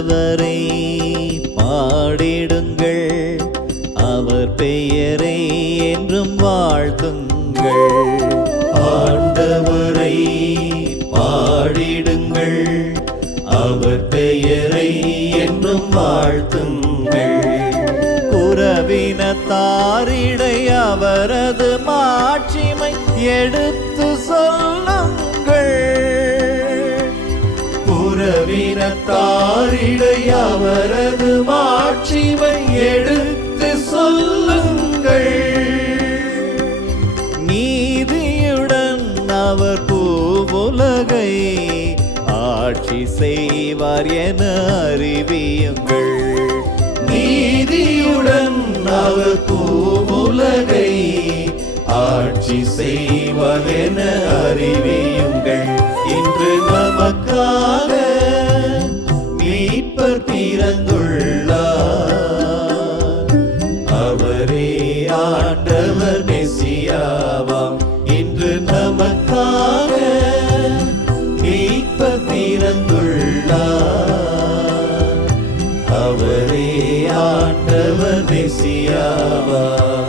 ஆண்டவரை பாடிடுங்கள், அவர் பெயரை என்றும் வாழ்த்துங்கள். ஆண்டவரை பாடிடுங்கள், அவர் பெயரை என்றும் வாழ்த்துங்கள். உறவினத்தாரிடை அவரது மாட்சிமை எடுத்து சொல்லுங்கள். உறவினத்தாரிடை அவரது மாட்சிமை எடுத்து சொல்லுங்கள். நீதியுடன் அவர் பூவுலகை ஆட்சி செய்வார் என அறிவியுங்கள். நீதியுடன் அவர் பூவுலகை ஆட்சி செய்வார் என அறிவியுங்கள். இன்று நமக்காக மீட்பர் பிறந்துள்ளார், அவரே ஆண்டவர் மெசியாவாம். இன்று நமக்காக மீட்பர் பிறந்துள்ளார், அவரே ஆண்டவர் மெசியாவாம்.